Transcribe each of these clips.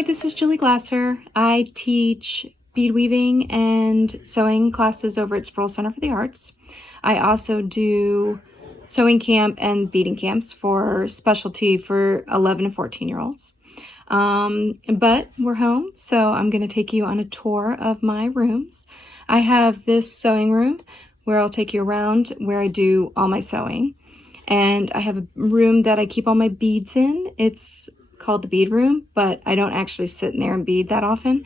Hi, this is Julie Glasser. I teach bead weaving and sewing classes over at Spruill Center for the Arts. I also do sewing camp and beading camps for specialty for 11 and 14-year-olds. But we're home, so I'm going to take you on a tour of my rooms. I have this sewing room where I'll take you around where I do all my sewing. And I have a room that I keep all my beads in. It's called the bead room, but I don't actually sit in there and bead that often.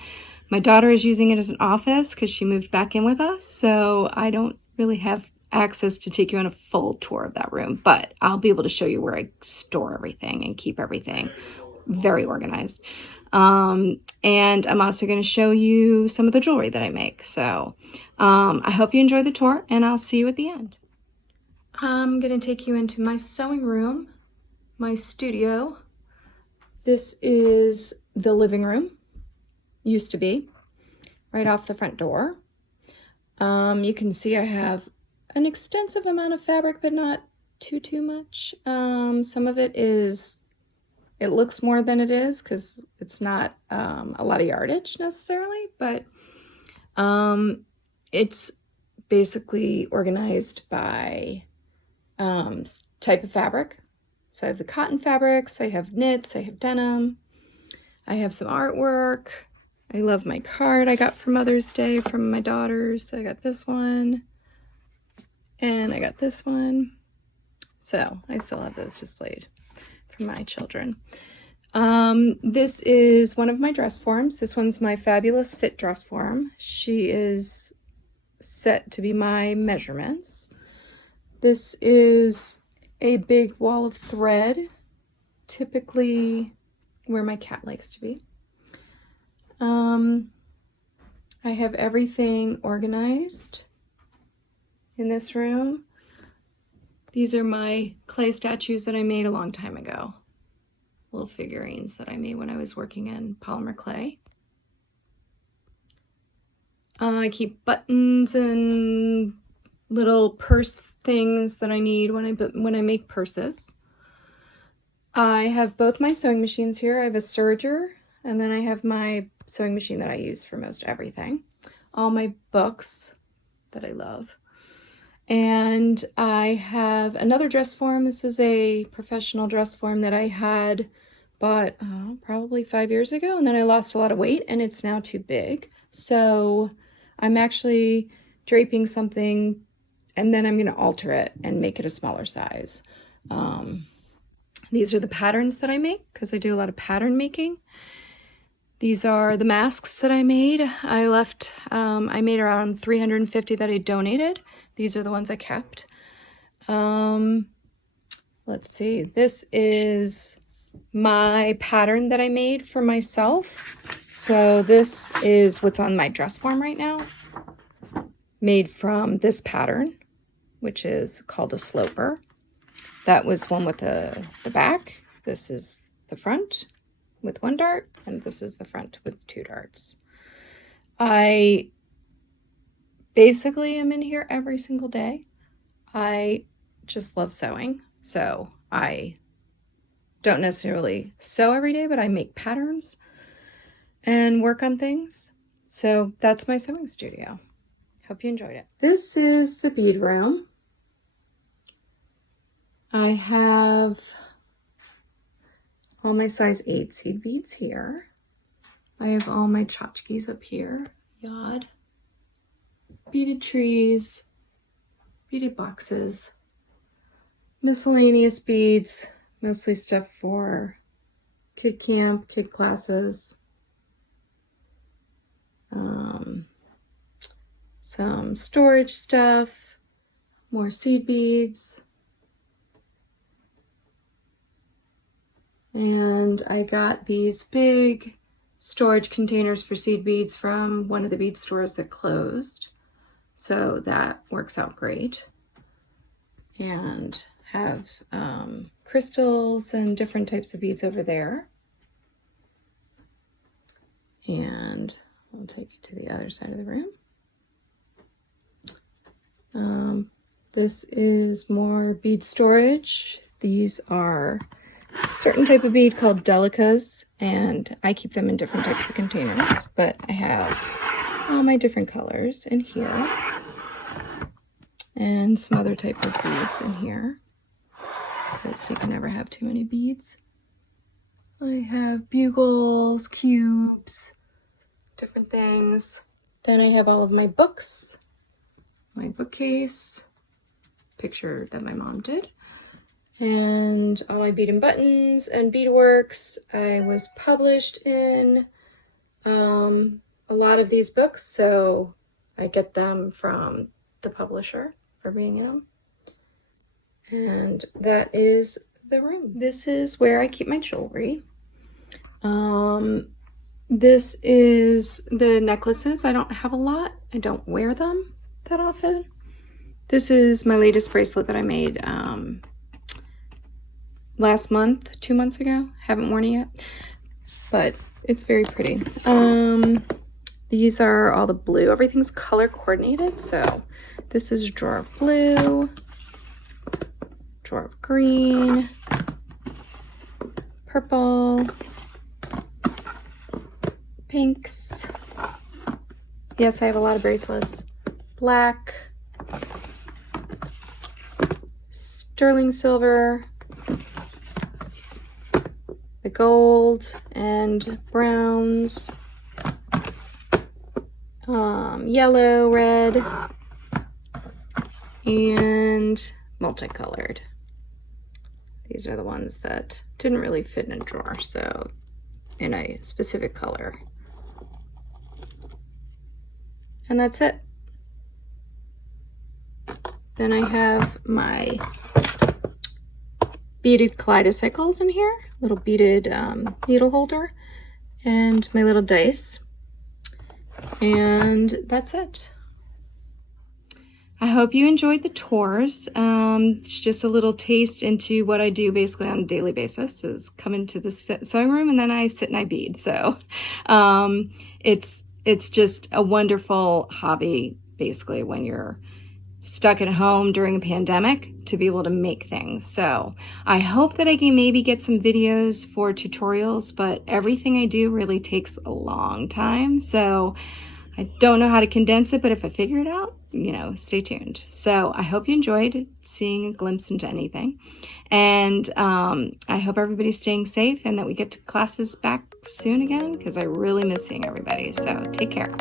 My daughter is using it as an office because she moved back in with us, so I don't really have access to take you on a full tour of that room, but I'll be able to show you where I store everything and keep everything very organized. And I'm also going to show you some of the jewelry that I make. So I hope you enjoy the tour, and I'll see you at the end. I'm going to take you into my sewing room, my studio. This is the living room, used to be, right off the front door. You can see I have an extensive amount of fabric, but not too much. Some of it looks more than it is because it's not a lot of yardage necessarily, but it's basically organized by type of fabric. So I have the cotton fabrics, I have knits, I have denim, I have some artwork. I love my card I got for Mother's Day from my daughters. I got this one, and I got this one. So I still have those displayed for my children. This is one of my dress forms. This one's my Fabulous Fit dress form. She is set to be my measurements. This is a big wall of thread, typically where my cat likes to be. I have everything organized in this room. These are my clay statues that I made a long time ago. Little figurines that I made when I was working in polymer clay. I keep buttons and little purse things that I need when I make purses. I have both my sewing machines here. I have a serger, and then I have my sewing machine that I use for most everything. All my books that I love. And I have another dress form. This is a professional dress form that I had bought probably 5 years ago, and then I lost a lot of weight and it's now too big. So I'm actually draping something, and then I'm going to alter it and make it a smaller size. These are the patterns that I make because I do a lot of pattern making. These are the masks that I made. I made around 350 that I donated. These are the ones I kept. Let's see. This is my pattern that I made for myself. So this is what's on my dress form right now. Made from this pattern, which is called a sloper. That was one with the back. This is the front with one dart, and this is the front with 2 darts. I basically am in here every single day. I just love sewing, so I don't necessarily sew every day, but I make patterns and work on things. So that's my sewing studio. Hope you enjoyed it. This is the bead room. I have all my size 8 seed beads here. I have all my tchotchkes up here. Yod. Beaded trees. Beaded boxes. Miscellaneous beads. Mostly stuff for kid camp, kid classes. Some storage stuff. More seed beads. And I got these big storage containers for seed beads from one of the bead stores that closed. So that works out great. And have crystals and different types of beads over there. And I'll take you to the other side of the room. This is more bead storage. These are certain type of bead called delicas, and I keep them in different types of containers, but I have all my different colors in here and some other type of beads in here, because you can never have too many beads. I have bugles, cubes, different things. Then I have all of my books, my bookcase, picture that my mom did, and all my bead and buttons and beadworks. I was published in a lot of these books, so I get them from the publisher for being in them. And that is the room. This is where I keep my jewelry. This is the necklaces. I don't have a lot. I don't wear them that often. This is my latest bracelet that I made last month, 2 months ago. Haven't worn it yet, but it's very pretty. These are all the blue. Everything's color coordinated. So this is a drawer of blue, drawer of green, purple, pinks. Yes, I have a lot of bracelets. Black, sterling silver, the gold and browns, yellow, red, and multicolored. These are the ones that didn't really fit in a drawer, so in a specific color. And that's it. Then I have my beaded kaleidocycles in here, little beaded needle holder, and my little dice. And that's it. I hope you enjoyed the tours. It's just a little taste into what I do basically on a daily basis, is come into the sewing room and then I sit and I bead. So it's just a wonderful hobby, basically, when you're stuck at home during a pandemic, to be able to make things. So I hope that I can maybe get some videos for tutorials, but everything I do really takes a long time. So I don't know how to condense it, but if I figure it out, you know, stay tuned. So I hope you enjoyed seeing a glimpse into anything. And I hope everybody's staying safe and that we get to classes back soon again, because I really miss seeing everybody. So take care.